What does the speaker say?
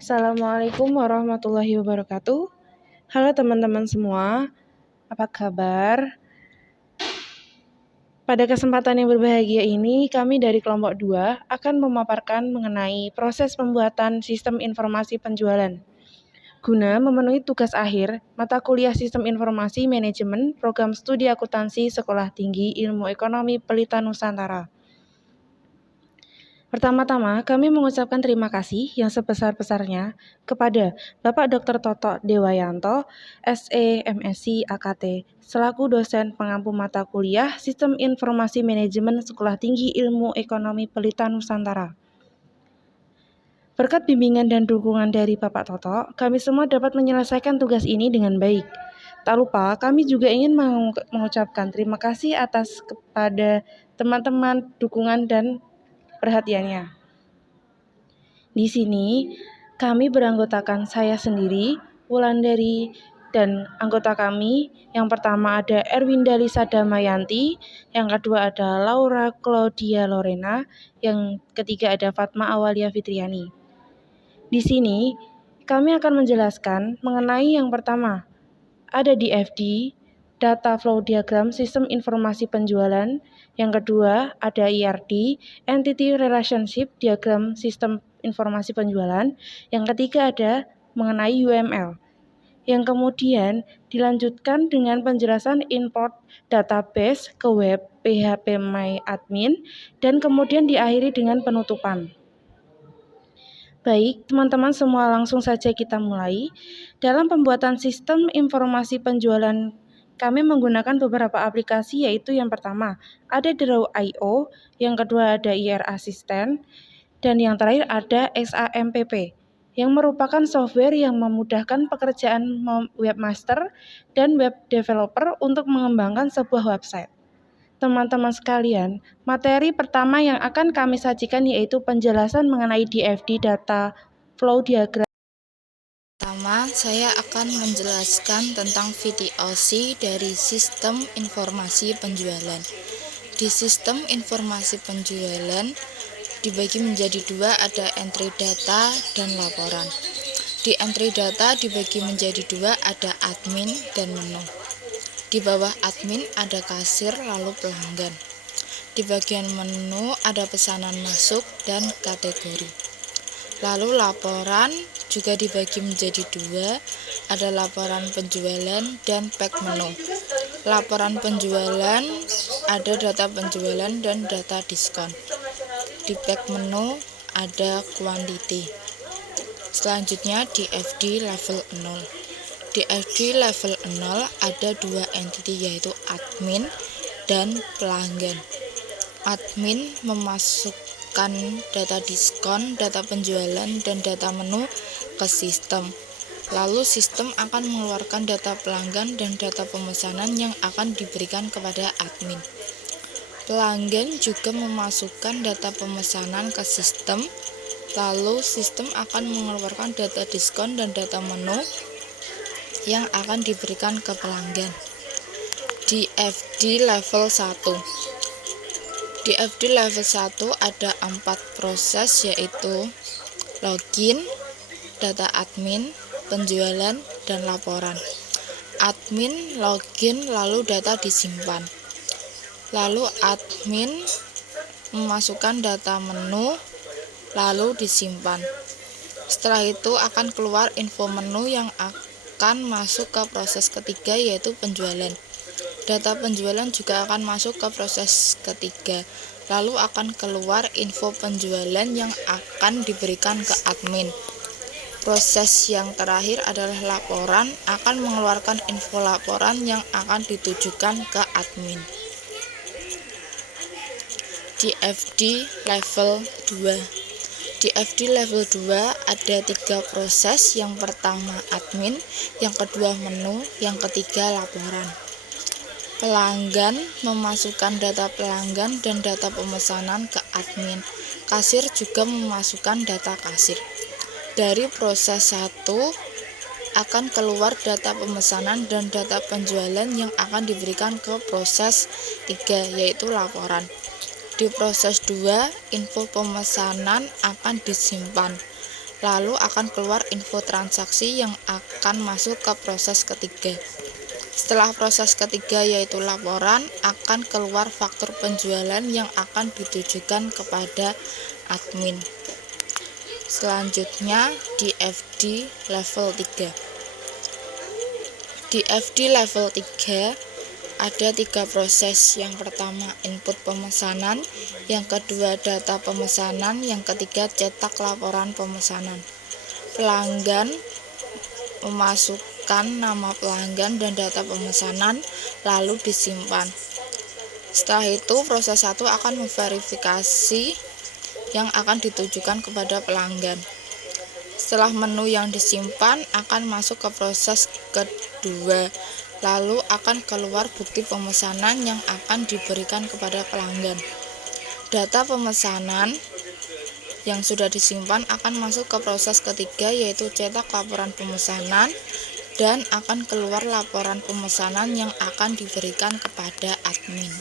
Assalamualaikum warahmatullahi wabarakatuh. Halo teman-teman semua, apa kabar? Pada kesempatan yang berbahagia ini, kami dari kelompok 2 akan memaparkan mengenai proses pembuatan sistem informasi penjualan. Guna memenuhi tugas akhir, mata kuliah Sistem Informasi Manajemen Program Studi Akuntansi Sekolah Tinggi Ilmu Ekonomi Pelita Nusantara. Pertama-tama, kami mengucapkan terima kasih yang sebesar-besarnya kepada Bapak Dr. Toto Dewayanto, SE, MSc, AKT, selaku dosen pengampu mata kuliah Sistem Informasi Manajemen Sekolah Tinggi Ilmu Ekonomi Pelita Nusantara. Berkat bimbingan dan dukungan dari Bapak Toto, kami semua dapat menyelesaikan tugas ini dengan baik. Tak lupa, kami juga ingin mengucapkan terima kasih atas kepada teman-teman dukungan dan perhatiannya. Di sini, kami beranggotakan saya sendiri, Wulandari, dan anggota kami yang pertama ada Erwinda Lisa Damayanti, yang kedua ada Laura Claudia Lorena, yang ketiga ada Fatma Awalia Fitriani. Di sini, kami akan menjelaskan mengenai yang pertama, ada DFD, Data Flow Diagram Sistem Informasi Penjualan. Yang kedua, ada IRD, Entity Relationship Diagram Sistem Informasi Penjualan. Yang ketiga ada mengenai UML. Yang kemudian dilanjutkan dengan penjelasan import database ke web PHP My Admin dan kemudian diakhiri dengan penutupan. Baik, teman-teman semua, langsung saja kita mulai. Dalam pembuatan sistem informasi penjualan, kami menggunakan beberapa aplikasi, yaitu yang pertama, ada Draw.io, yang kedua ada IR Assistant, dan yang terakhir ada XAMPP, yang merupakan software yang memudahkan pekerjaan webmaster dan web developer untuk mengembangkan sebuah website. Teman-teman sekalian, materi pertama yang akan kami sajikan yaitu penjelasan mengenai DFD Data Flow Diagram. Pertama, saya akan menjelaskan tentang VDOC dari Sistem Informasi Penjualan. Di Sistem Informasi Penjualan dibagi menjadi dua, ada entry data dan laporan. Di entry data dibagi menjadi dua, ada admin dan menu. Di bawah admin ada kasir lalu pelanggan. Di bagian menu ada pesanan masuk dan kategori. Lalu laporan juga dibagi menjadi dua, ada laporan penjualan dan pack menu. Laporan penjualan ada data penjualan dan data diskon. Di pack menu ada quantity. Selanjutnya DFD level 0. DFD level 0 ada dua entity, yaitu admin dan pelanggan. Admin memasukkan data diskon, data penjualan, dan data menu ke sistem. Lalu sistem akan mengeluarkan data pelanggan dan data pemesanan yang akan diberikan kepada admin. Pelanggan juga memasukkan data pemesanan ke sistem. Lalu sistem akan mengeluarkan data diskon dan data menu yang akan diberikan ke pelanggan. DFD level 1. DFD level 1 ada 4 proses, yaitu login, data admin, penjualan, dan laporan. Admin, login, lalu data disimpan. Lalu admin memasukkan data menu, lalu disimpan. Setelah itu akan keluar info menu yang akan masuk ke proses ketiga, yaitu penjualan. Data penjualan juga akan masuk ke proses ketiga, lalu akan keluar info penjualan yang akan diberikan ke admin. Proses yang terakhir adalah laporan, akan mengeluarkan info laporan yang akan ditujukan ke admin. DFD level 2. DFD level 2 ada 3 proses, yang pertama admin, yang kedua menu, yang ketiga laporan. Pelanggan memasukkan data pelanggan dan data pemesanan ke admin. Kasir juga memasukkan data kasir. Dari proses 1 akan keluar data pemesanan dan data penjualan yang akan diberikan ke proses 3, yaitu laporan. Di proses 2, info pemesanan akan disimpan. lalu akan keluar info transaksi yang akan masuk ke proses ketiga. Setelah proses ketiga yaitu laporan, akan keluar faktur penjualan yang akan ditujukan kepada admin. Selanjutnya DFD level 3. DFD level 3 ada 3 proses. Yang pertama input pemesanan, yang kedua data pemesanan, yang ketiga cetak laporan pemesanan. Pelanggan memasukkan nama pelanggan dan data pemesanan lalu disimpan. Setelah itu proses 1 akan memverifikasi yang akan ditujukan kepada pelanggan. Setelah menu yang disimpan akan masuk ke proses kedua, lalu akan keluar bukti pemesanan yang akan diberikan kepada pelanggan. Data pemesanan yang sudah disimpan akan masuk ke proses ketiga yaitu cetak laporan pemesanan dan akan keluar laporan pemesanan yang akan diberikan kepada admin.